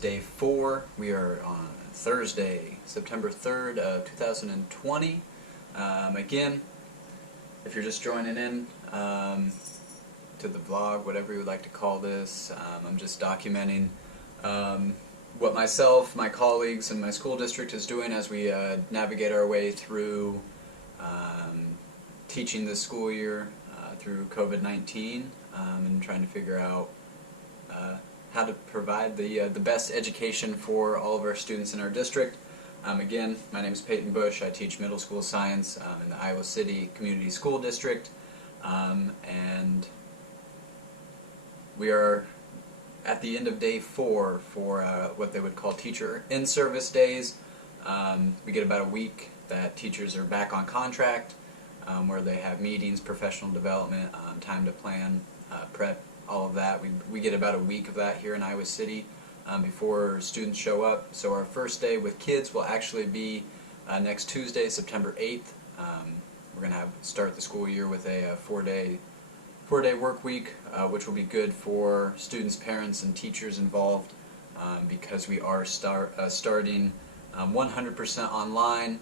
day 4. We are on Thursday, September 3rd, 2020. Again, if you're just joining in to the vlog, whatever you would like to call this, I'm just documenting what myself, my colleagues, and my school district is doing as we navigate our way through teaching this school year through COVID-19 and trying to figure out how to provide the best education for all of our students in our district. Again, my name is Peyton Bush. I teach middle school science in the Iowa City Community School District, and we are at the end of day 4 for what they would call teacher in-service days. We get about a week that teachers are back on contract, where they have meetings, professional development, time to plan, prep, all of that. We get about a week of that here in Iowa City before students show up. So our first day with kids will actually be next Tuesday, September 8th. We're going to start the school year with a four-day work week, which will be good for students, parents, and teachers involved because we are starting 100% online.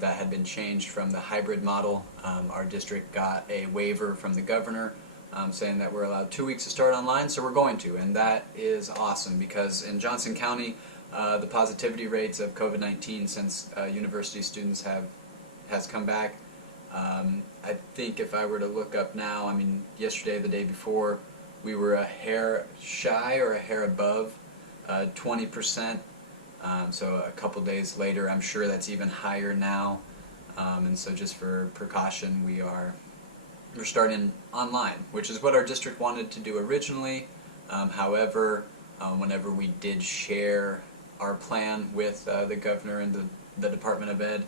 That had been changed from the hybrid model. Our district got a waiver from the governor saying that we're allowed 2 weeks to start online, so we're going to, and that is awesome because in Johnson County the positivity rates of COVID-19 since university students has come back. I think if I were to look up now, I mean yesterday, the day before, we were a hair shy or a hair above 20%. So a couple days later, I'm sure that's even higher now, and so just for precaution, we're starting online, which is what our district wanted to do originally. However, whenever we did share our plan with the governor and the Department of Ed,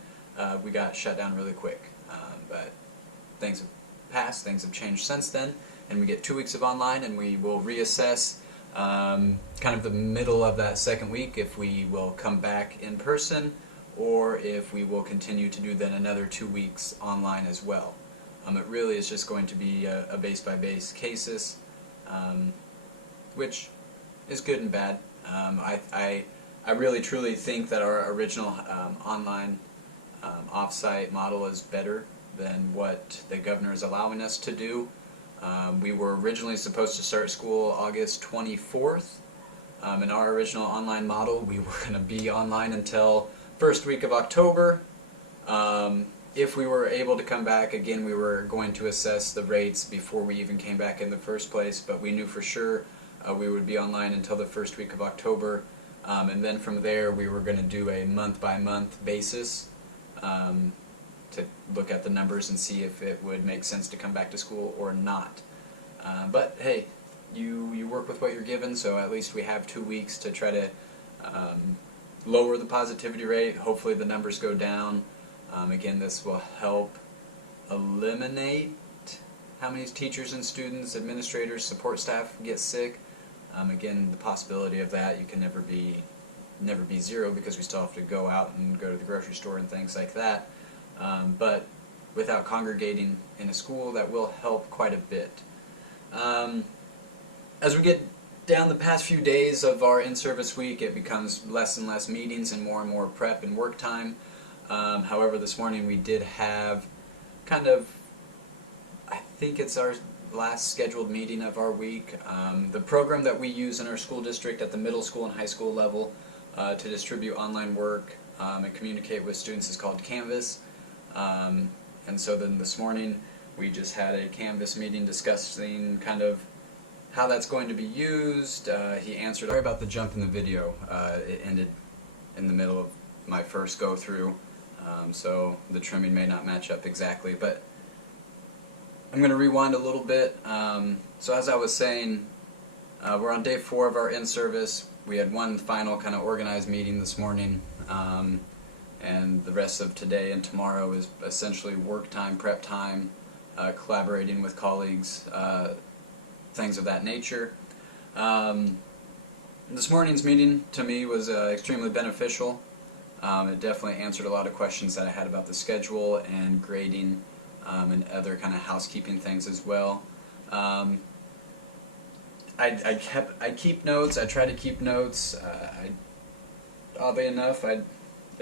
we got shut down really quick. But things have passed, things have changed since then, and we get 2 weeks of online, and we will reassess kind of the middle of that second week if we will come back in person or if we will continue to do then another 2 weeks online as well. It really is just going to be a base-by-base cases, which is good and bad. I really truly think that our original online off-site model is better than what the governor is allowing us to do. We were originally supposed to start school August 24th. In our original online model, we were going to be online until first week of October. If we were able to come back, again, we were going to assess the rates before we even came back in the first place, but we knew for sure we would be online until the first week of October, and then from there we were going to do a month-by-month basis to look at the numbers and see if it would make sense to come back to school or not. But hey, you work with what you're given, so at least we have 2 weeks to try to lower the positivity rate. Hopefully the numbers go down. Again, this will help eliminate how many teachers and students, administrators, support staff get sick. Again, the possibility of that, you can never be zero because we still have to go out and go to the grocery store and things like that. But without congregating in a school, that will help quite a bit. As we get down the past few days of our in-service week, it becomes less and less meetings and more prep and work time. However, this morning we did have kind of, I think it's our last scheduled meeting of our week. The program that we use in our school district at the middle school and high school level to distribute online work and communicate with students is called Canvas. And so then this morning we just had a Canvas meeting discussing kind of how that's going to be used. He answered. Sorry about the jump in the video. It ended in the middle of my first go through. So the trimming may not match up exactly, but I'm going to rewind a little bit. So as I was saying, we're on day 4 of our in-service. We had one final kind of organized meeting this morning, and the rest of today and tomorrow is essentially work time, prep time, collaborating with colleagues, things of that nature. This morning's meeting to me was extremely beneficial. It definitely answered a lot of questions that I had about the schedule and grading and other kind of housekeeping things as well. I keep notes. I try to keep notes. Oddly enough, it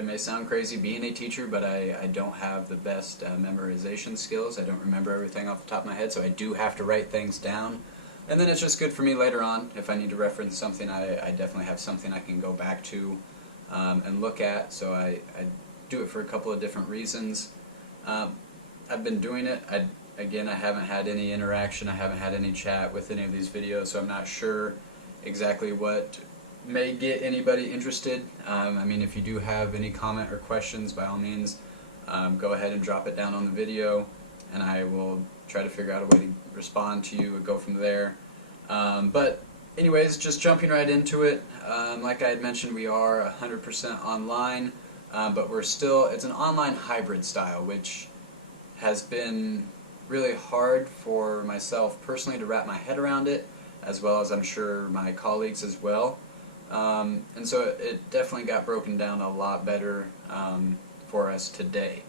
may sound crazy being a teacher, but I don't have the best memorization skills. I don't remember everything off the top of my head, so I do have to write things down. And then it's just good for me later on. If I need to reference something, I definitely have something I can go back to and look at. So I do it for a couple of different reasons. I've been doing it. Again, I haven't had any interaction. I haven't had any chat with any of these videos, so I'm not sure exactly what may get anybody interested. I mean, if you do have any comment or questions, by all means, go ahead and drop it down on the video, and I will try to figure out a way to respond to you and go from there. But anyways, just jumping right into it, like I had mentioned, we are 100% online, but it's an online hybrid style, which has been really hard for myself personally to wrap my head around it, as well as I'm sure my colleagues as well. And so it definitely got broken down a lot better for us today.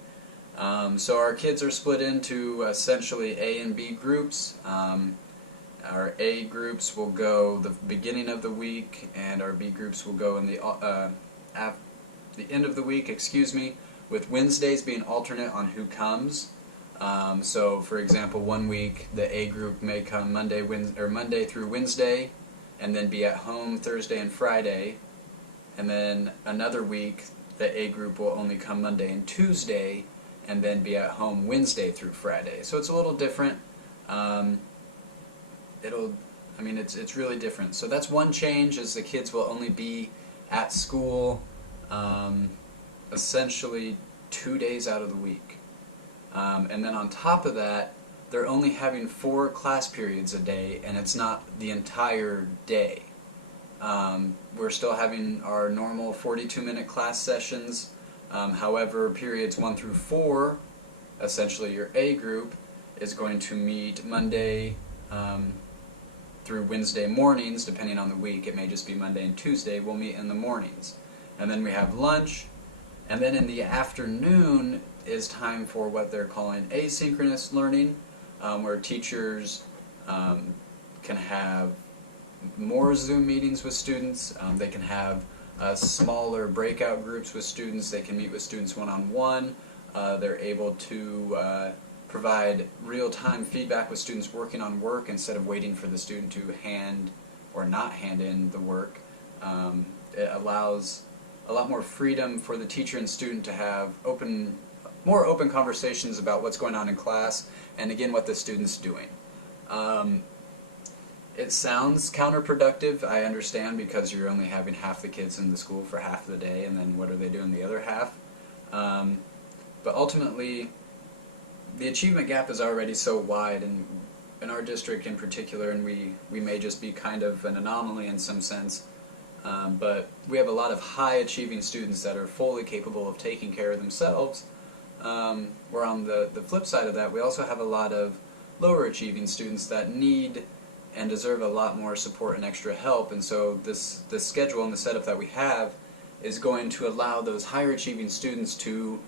So our kids are split into essentially A and B groups. Our A groups will go the beginning of the week, and our B groups will go in the end of the week, with Wednesdays being alternate on who comes. So, for example, one week the A group may come Monday through Wednesday, and then be at home Thursday and Friday, and then another week the A group will only come Monday and Tuesday, and then be at home Wednesday through Friday. So it's a little different. It's really different. So that's one change, is the kids will only be at school essentially 2 days out of the week. And then on top of that, they're only having 4 class periods a day, and it's not the entire day. We're still having our normal 42-minute class sessions. However, periods 1 through 4, essentially your A group, is going to meet Monday through Wednesday mornings, depending on the week. It may just be Monday and Tuesday. We'll meet in the mornings. And then we have lunch, and then in the afternoon is time for what they're calling asynchronous learning, where teachers can have more Zoom meetings with students. They can have smaller breakout groups with students. They can meet with students one-on-one. They're able to provide real-time feedback with students working on work instead of waiting for the student to hand or not hand in the work. It allows a lot more freedom for the teacher and student to have more open conversations about what's going on in class, and again, what the student's doing. It sounds counterproductive, I understand, because you're only having half the kids in the school for half the day, and then what are they doing the other half? But ultimately, the achievement gap is already so wide, and in our district in particular, and we may just be kind of an anomaly in some sense, but we have a lot of high achieving students that are fully capable of taking care of themselves. Where on the flip side of that, we also have a lot of lower achieving students that need and deserve a lot more support and extra help, and so this schedule and the setup that we have is going to allow those higher achieving students to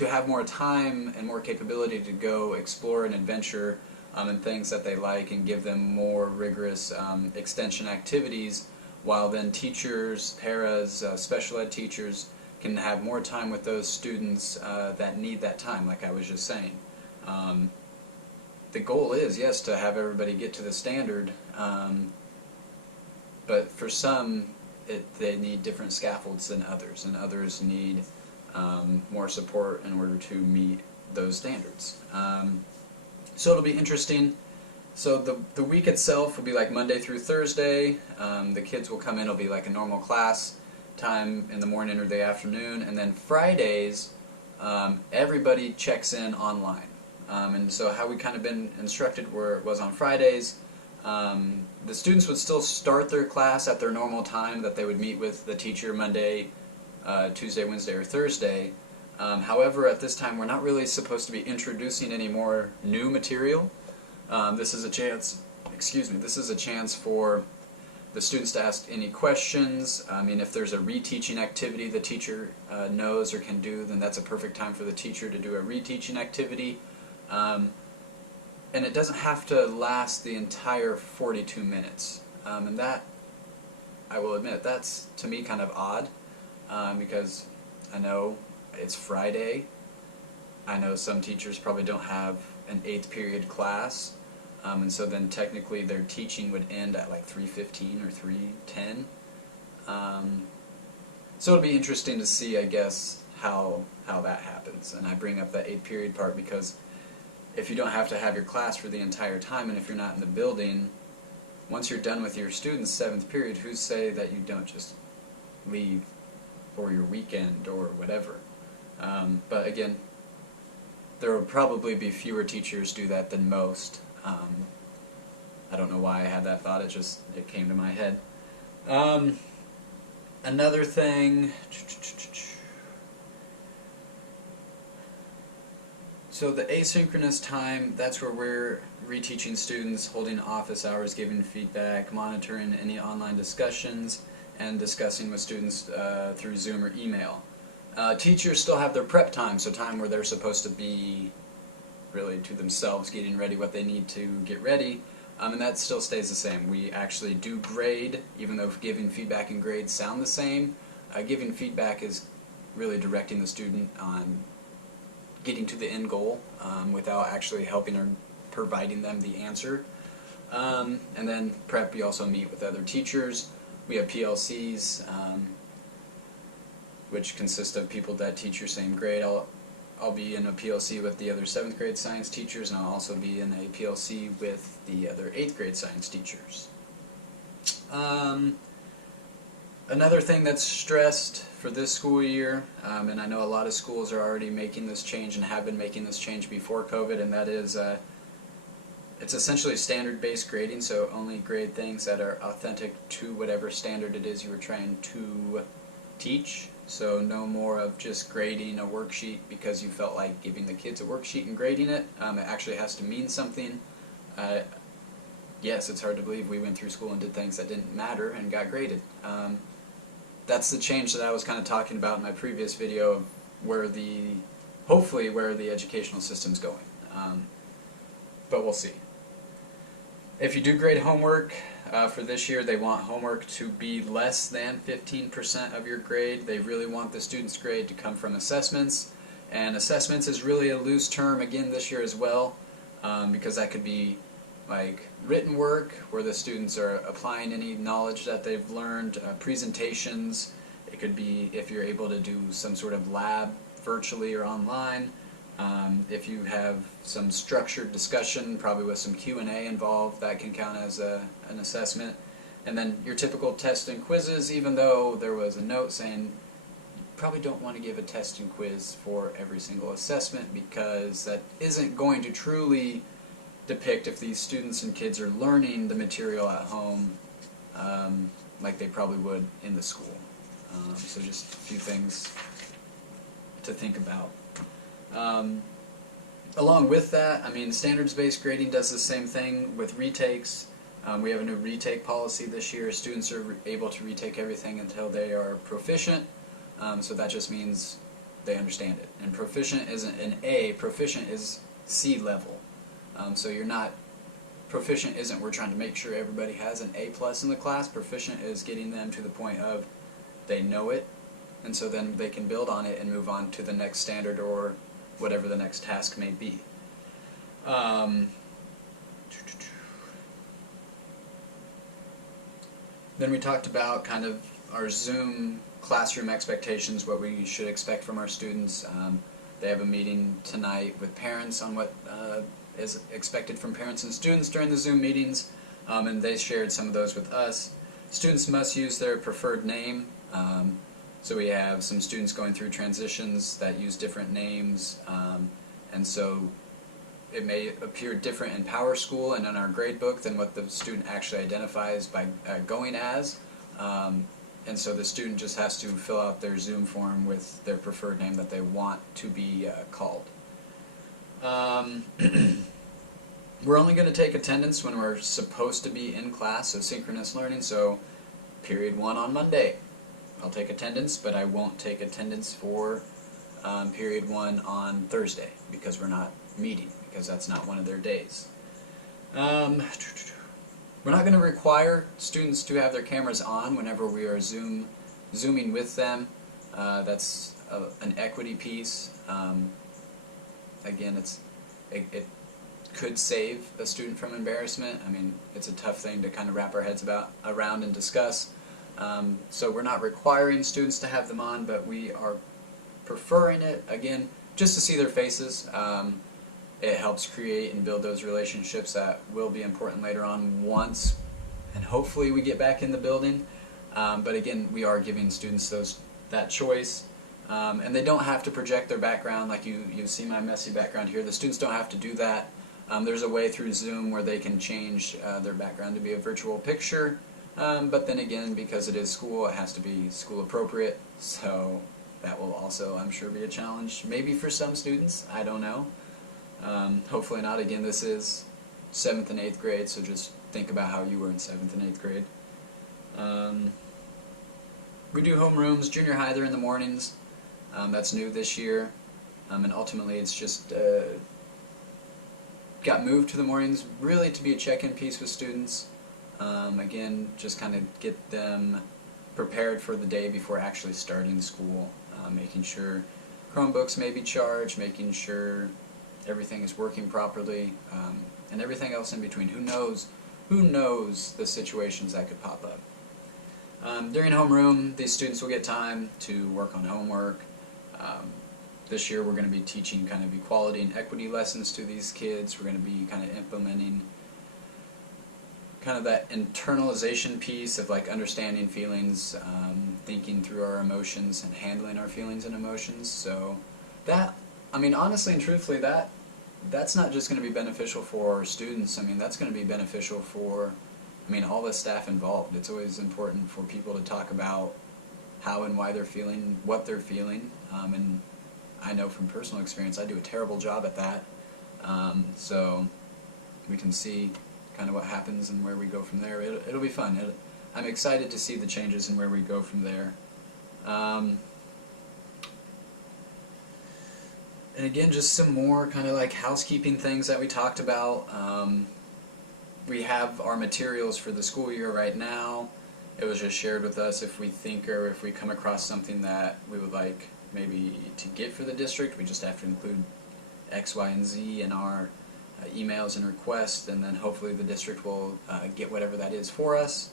have more time and more capability to go explore and adventure in things that they like, and give them more rigorous extension activities, while then teachers, paras, special ed teachers can have more time with those students that need that time, like I was just saying. The goal is, yes, to have everybody get to the standard, but for some, they need different scaffolds than others, and others need more support in order to meet those standards. So it'll be interesting. So the week itself will be like Monday through Thursday. The kids will come in, it'll be like a normal class time in the morning or the afternoon, and then Fridays everybody checks in online. And so how we kind of been instructed was on Fridays, the students would still start their class at their normal time that they would meet with the teacher Monday, Tuesday, Wednesday, or Thursday. However, at this time we're not really supposed to be introducing any more new material. This is a chance, this is a chance for the students to ask any questions. I mean, if there's a reteaching activity the teacher knows or can do, then that's a perfect time for the teacher to do a reteaching activity. and it doesn't have to last the entire 42 minutes. And that, I will admit, that's to me kind of odd, because I know it's Friday. I know some teachers probably don't have an 8th period class, and so then technically their teaching would end at like 3:15 or 3:10. So it'll be interesting to see, I guess, how that happens. And I bring up that 8th period part because if you don't have to have your class for the entire time, and if you're not in the building, once you're done with your students' 7th period, who's say that you don't just leave for your weekend or whatever? But again, there will probably be fewer teachers do that than most. I don't know why I had that thought, it came to my head. Another thing, so the asynchronous time, that's where we're reteaching students, holding office hours, giving feedback, monitoring any online discussions, and discussing with students through Zoom or email. Teachers still have their prep time, so time where they're supposed to be really to themselves, getting ready what they need to get ready, and that still stays the same. We actually do grade, even though giving feedback and grades sound the same. Giving feedback is really directing the student on getting to the end goal without actually helping or providing them the answer. And then prep, we also meet with other teachers. We have PLCs, which consist of people that teach your same grade. I'll be in a PLC with the other 7th grade science teachers, and I'll also be in a PLC with the other 8th grade science teachers. Another thing that's stressed for this school year, and I know a lot of schools are already making this change and have been making this change before COVID, and that is it's essentially standard-based grading, so only grade things that are authentic to whatever standard it is you were trying to teach. So no more of just grading a worksheet because you felt like giving the kids a worksheet and grading it. It actually has to mean something. Yes, it's hard to believe we went through school and did things that didn't matter and got graded. That's the change that I was kind of talking about in my previous video of hopefully where the educational system's going. But we'll see. If you do grade homework, for this year they want homework to be less than 15% of your grade. They really want the student's grade to come from assessments, and assessments is really a loose term again this year as well, because that could be like written work where the students are applying any knowledge that they've learned, presentations. It could be if you're able to do some sort of lab virtually or online. If you have some structured discussion, probably with some Q&A involved, that can count as an assessment. And then your typical tests and quizzes, even though there was a note saying you probably don't want to give a test and quiz for every single assessment because that isn't going to truly depict if these students and kids are learning the material at home like they probably would in the school. So just a few things to think about. Along with that, I mean, standards-based grading does the same thing with retakes. We have a new retake policy this year. Students are able to retake everything until they are proficient, so that just means they understand it. And proficient isn't an A, proficient is C level. So you're not, proficient isn't we're trying to make sure everybody has an A+ in the class. Proficient is getting them to the point of they know it, and so then they can build on it and move on to the next standard or whatever the next task may be. Then we talked about kind of our Zoom classroom expectations, what we should expect from our students. They have a meeting tonight with parents on what is expected from parents and students during the Zoom meetings, and they shared some of those with us. Students must use their preferred name. So we have some students going through transitions that use different names, and so it may appear different in Power School and in our grade book than what the student actually identifies by going as, and so the student just has to fill out their Zoom form with their preferred name that they want to be called. We're only going to take attendance when we're supposed to be in class, so synchronous learning, so period 1 on Monday. I'll take attendance, but I won't take attendance for period 1 on Thursday because we're not meeting, because that's not one of their days. We're not going to require students to have their cameras on whenever we are zooming with them. That's an equity piece. Again, it could save a student from embarrassment. I mean, it's a tough thing to kind of wrap our heads around and discuss. So we're not requiring students to have them on, but we are preferring it, again, just to see their faces. It helps create and build those relationships that will be important later on once, and hopefully we get back in the building. But again, we are giving students that choice. And they don't have to project their background like you see my messy background here. The students don't have to do that. There's a way through Zoom where they can change their background to be a virtual picture. But then again, because it is school, it has to be school appropriate. So that will also, I'm sure, be a challenge. Maybe for some students, I don't know. Hopefully not. Again, this is 7th and 8th grade, so just think about how you were in 7th and 8th grade. We do homerooms, junior high, they're in the mornings. That's new this year. And ultimately it's just got moved to the mornings really to be a check-in piece with students. Again, just kind of get them prepared for the day before actually starting school. Making sure Chromebooks may be charged, making sure everything is working properly, and everything else in between. Who knows the situations that could pop up. During homeroom, these students will get time to work on homework. This year we're going to be teaching kind of equality and equity lessons to these kids. We're going to be kind of implementing kind of that internalization piece of like understanding feelings, thinking through our emotions and handling our feelings and emotions. So that, I mean, honestly and truthfully, that's not just going to be beneficial for students. I mean, that's going to be beneficial for, I mean, all the staff involved. It's always important for people to talk about how and why they're feeling, what they're feeling, and I know from personal experience I do a terrible job at that. So we can see kind of what happens and where we go from there. It'll be fun. I'm excited to see the changes and where we go from there. And again, just some more kind of like housekeeping things that we talked about. We have our materials for the school year right now. It was just shared with us if we think or if we come across something that we would like maybe to get for the district. We just have to include X, Y, and Z in our emails and requests, and then hopefully the district will get whatever that is for us.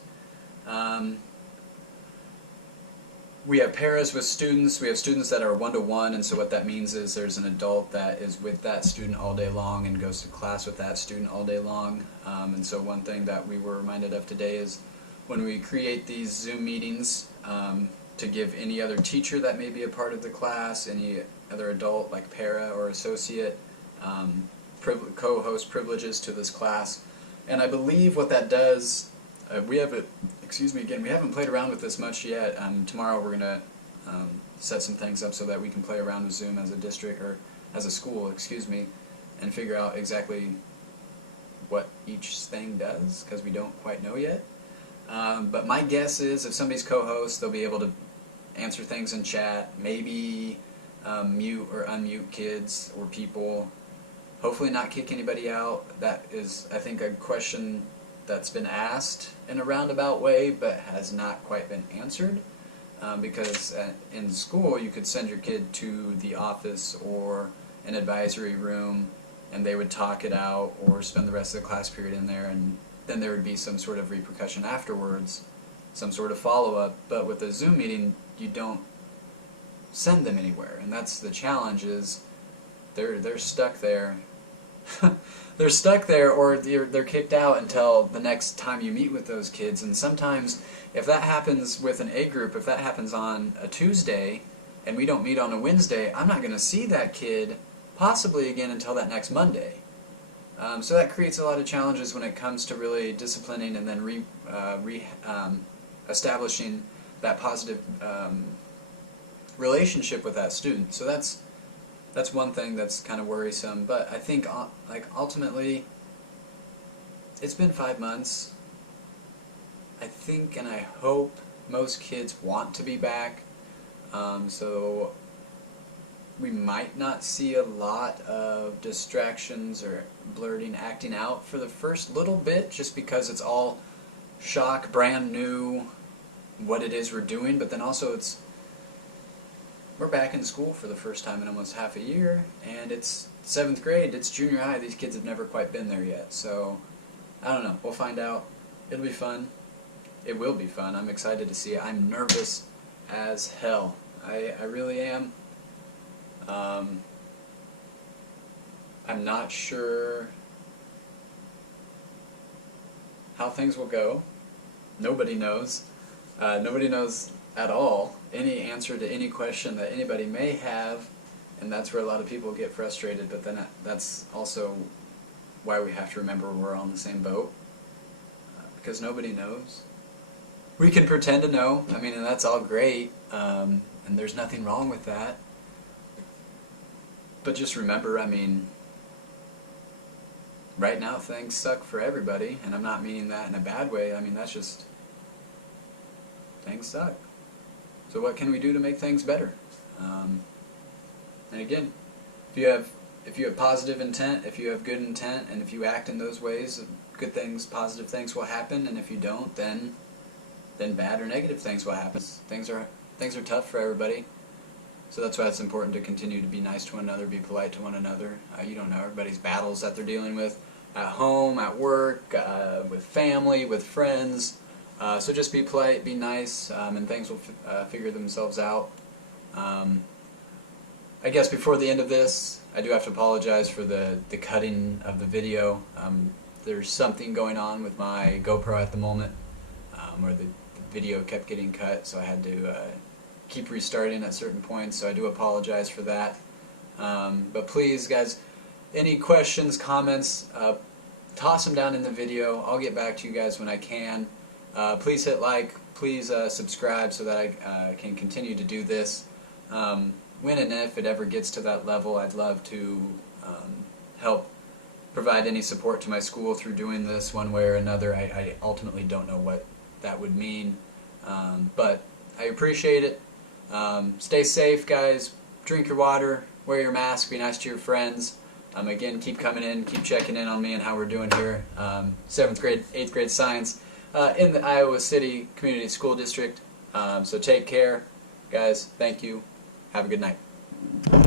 We have pairs with students. We have students that are one-to-one, and so what that means is there's an adult that is with that student all day long and goes to class with that student all day long. And so one thing that we were reminded of today is when we create these Zoom meetings, to give any other teacher that may be a part of the class, any other adult like para or associate, co-host privileges to this class. And I believe what that does, we haven't played around with this much yet. Tomorrow we're going to set some things up so that we can play around with Zoom as a district, or as a school, and figure out exactly what each thing does, because we don't quite know yet. But my guess is if somebody's co-host, they'll be able to answer things in chat, maybe mute or unmute kids or people, hopefully not kick anybody out. That is, I think, a question that's been asked in a roundabout way but has not quite been answered, because in school you could send your kid to the office or an advisory room and they would talk it out or spend the rest of the class period in there, and then there would be some sort of repercussion afterwards, some sort of follow-up. But with a Zoom meeting, you don't send them anywhere, and that's the challenge. Is they're stuck there. They're stuck there, or they're kicked out until the next time you meet with those kids. And sometimes, if that happens with an A group, if that happens on a Tuesday, and we don't meet on a Wednesday, I'm not going to see that kid possibly again until that next Monday. So that creates a lot of challenges when it comes to really disciplining and then establishing that positive relationship with that student. So that's one thing that's kind of worrisome. But I think ultimately, it's been 5 months. I think and I hope most kids want to be back. So we might not see a lot of distractions or blurting, acting out for the first little bit, just because it's all shock, brand new, what it is we're doing. But then also we're back in school for the first time in almost half a year, and it's 7th grade, it's junior high. These kids have never quite been there yet, so I don't know. We'll find out. It'll be fun. It will be fun. I'm excited to see it. I'm nervous as hell. I really am. I'm not sure how things will go. Nobody knows. Nobody knows at all any answer to any question that anybody may have, and that's where a lot of people get frustrated. But then that's also why we have to remember we're all in the same boat, because nobody knows. We can pretend to know, I mean, and that's all great, and there's nothing wrong with that. But just remember, I mean, right now things suck for everybody, and I'm not meaning that in a bad way. I mean, that's just, things suck. So what can we do to make things better? And again, if you have positive intent, if you have good intent, and if you act in those ways, good things, positive things will happen. And if you don't, then bad or negative things will happen. Things are tough for everybody. So that's why it's important to continue to be nice to one another, be polite to one another. You don't know everybody's battles that they're dealing with at home, at work, with family, with friends. So just be polite, be nice, and things will figure themselves out. I guess before the end of this, I do have to apologize for the cutting of the video. There's something going on with my GoPro at the moment, where the video kept getting cut, so I had to keep restarting at certain points, so I do apologize for that. But please, guys, any questions, comments, toss them down in the video. I'll get back to you guys when I can. Please hit like, please subscribe so that I can continue to do this. When and if it ever gets to that level, I'd love to help provide any support to my school through doing this one way or another. I ultimately don't know what that would mean, but I appreciate it. Stay safe, guys. Drink your water, wear your mask, be nice to your friends. Again, keep coming in, keep checking in on me and how we're doing here. 7th grade, 8th grade science in the Iowa City Community School District. So take care, guys. Thank you. Have a good night.